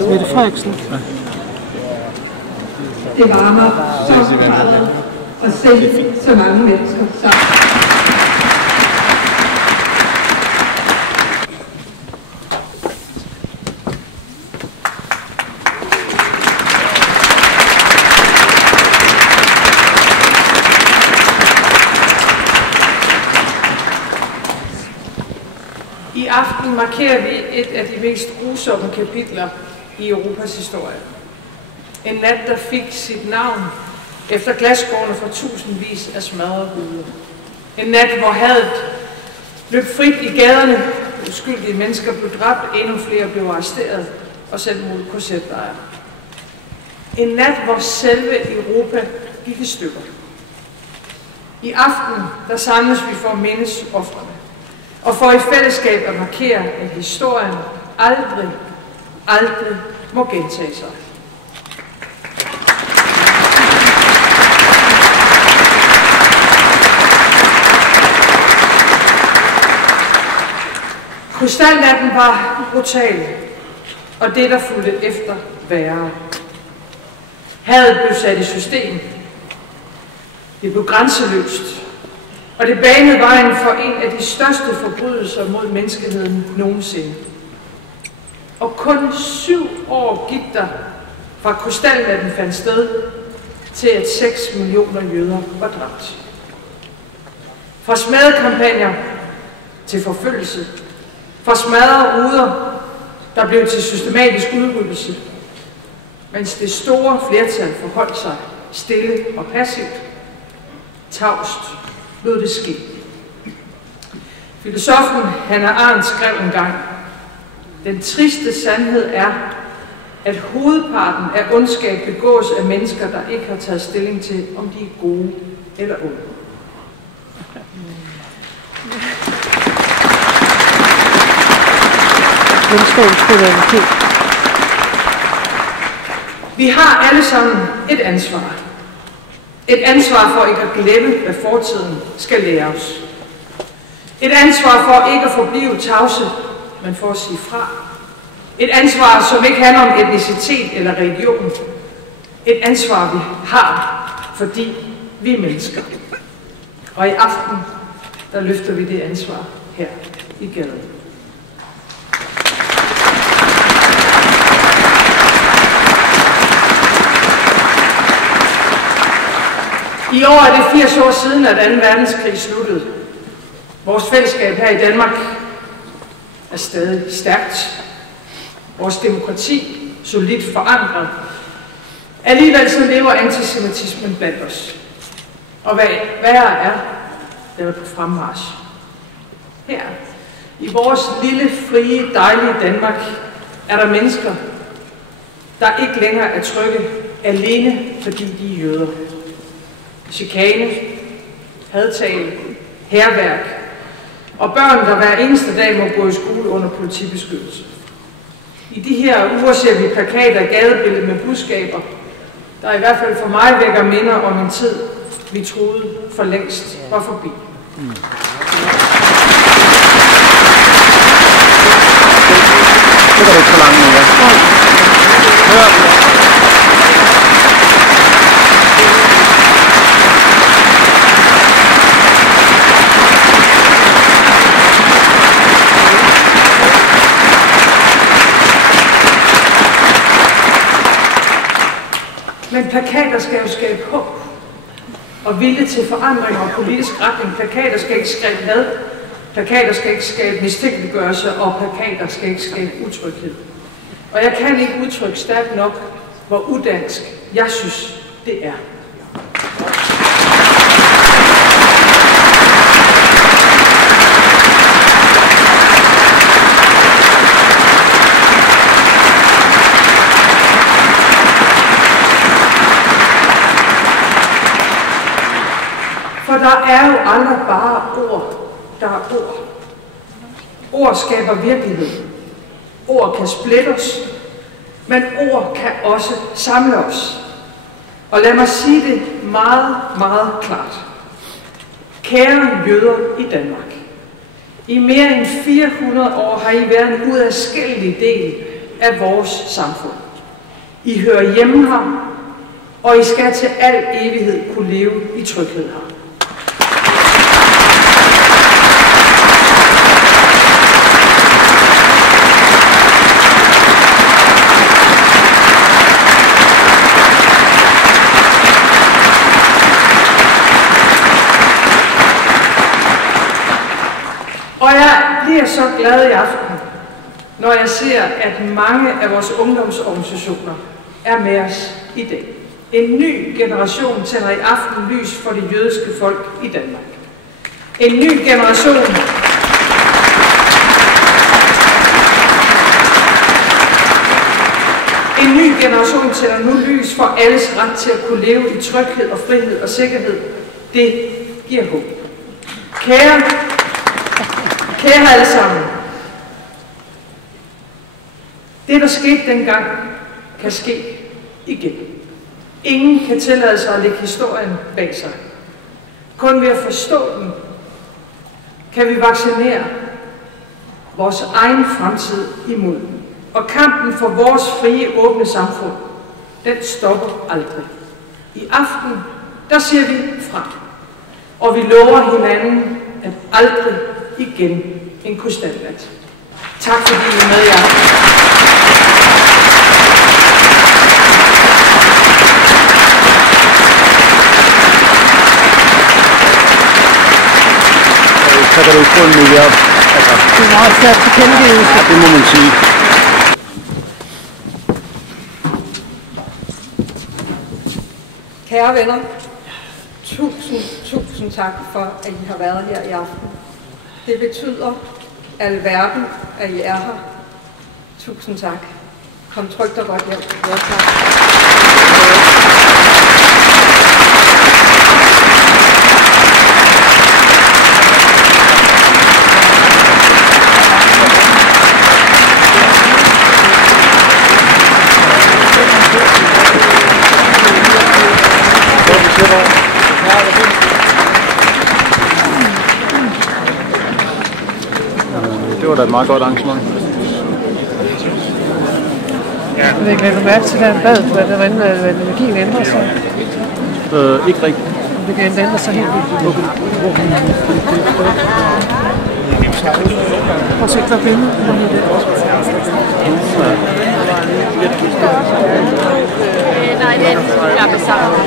Mette Frederiksen. Det varmer så meget at se så mange mennesker sammen. I aften markerer vi et af de mest grusomme kapitler i Europas historie. En nat, der fik sit navn efter glasskårene fra tusindvis af smadrede ruder. En nat, hvor hadet løb frit i gaderne, uskyldige mennesker blev dræbt, endnu flere blev arresteret og sendt mod korsetlejre. En nat, hvor selve Europa gik i stykker. I aften, der samles vi for at mindes ofrene, og for i fællesskab at markere, at historien aldrig må gentage sig. Krystalnatten var brutal, og det, der fulgte efter, værre. Hadet blev sat i system. Det blev grænseløst, og det banede vejen for en af de største forbrydelser mod menneskeheden nogensinde. Og kun 7 år gik der fra krystalnatten fandt sted, til at 6 millioner jøder var dræbt. Fra smædekampagner til forfølgelse, fra smadrede ruder, der blev til systematisk udryddelse, mens det store flertal forholdt sig stille og passivt, tavst lod det ske. Filosofen Hannah Arendt skrev engang: den triste sandhed er, at hovedparten af ondskab begås af mennesker, der ikke har taget stilling til, om de er gode eller onde. Vi har alle sammen et ansvar. Et ansvar for ikke at glemme, hvad fortiden skal lære os. Et ansvar for ikke at forblive tavse, men for at sige fra. Et ansvar, som ikke handler om etnicitet eller religion. Et ansvar, vi har, fordi vi er mennesker. Og i aften, der løfter vi det ansvar her i gaden. I år er det 80 år siden, at 2. verdenskrig sluttede. Vores fællesskab her i Danmark er stadig stærkt. Vores demokrati solidt forankret. Alligevel så lever antisemitismen blandt os. Og hvad værre er, den er på fremmarch. Her, i vores lille, frie, dejlige Danmark, er der mennesker, der ikke længere er trygge, alene fordi de er jøder. Chikane, hadtale, hærværk og børn, der hver eneste dag må gå i skole under politibeskyttelse. I de her uger ser vi plakater i gadebilledet med budskaber, der i hvert fald for mig vækker minder om en tid, vi troede for længst var forbi. Det var ikke for langt mere. Hør. Men plakater skal jo skabe håb og vilje til forandring og politisk retning. Plakater skal ikke skabe had, plakater skal ikke skabe mistænkeliggørelse, og plakater skal ikke skabe utryghed. Og jeg kan ikke udtrykke stærkt nok, hvor udansk jeg synes, det er. For der er jo aldrig bare ord, der er ord. Ord skaber virkelighed. Ord kan splitte os, men ord kan også samle os. Og lad mig sige det meget, meget klart. Kære jøder i Danmark, i mere end 400 år har I været en uadskillelig del af vores samfund. I hører hjemme her, og I skal til al evighed kunne leve i tryghed her. Og jeg bliver så glad i aften, når jeg ser, at mange af vores ungdomsorganisationer er med os i dag. En ny generation tænder i aften lys for det jødiske folk i Danmark. En ny generation, tænder nu lys for alles ret til at kunne leve i tryghed og frihed og sikkerhed. Det giver håb. Kære alle sammen, det der skete dengang, kan ske igen. Ingen kan tillade sig at lægge historien bag sig. Kun ved at forstå den, kan vi vaccinere vores egen fremtid imod. Og kampen for vores frie, åbne samfund, den stopper aldrig. I aften, der siger vi fra. Og vi lover hinanden, at aldrig igen en krystalnat. Tak fordi I er med jer. Så kan du få en mere, altså, det er meget stærkt tilkendegivelse. Ja, det må man sige. Kære venner, tusind tak for, at I har været her i aften. Det betyder alverden, at I er her. Tusind tak. Kom trygt og godt hjem. Ja, tak. Det var da et meget godt arrangement. Jeg ved ikke, hvad du mærke til, der bad, hvordan energien ændrer sig. Ikke rigtigt. Det kan ændre sig helt vildt. Prøv at se, hvad billedet Nej, det er sammen.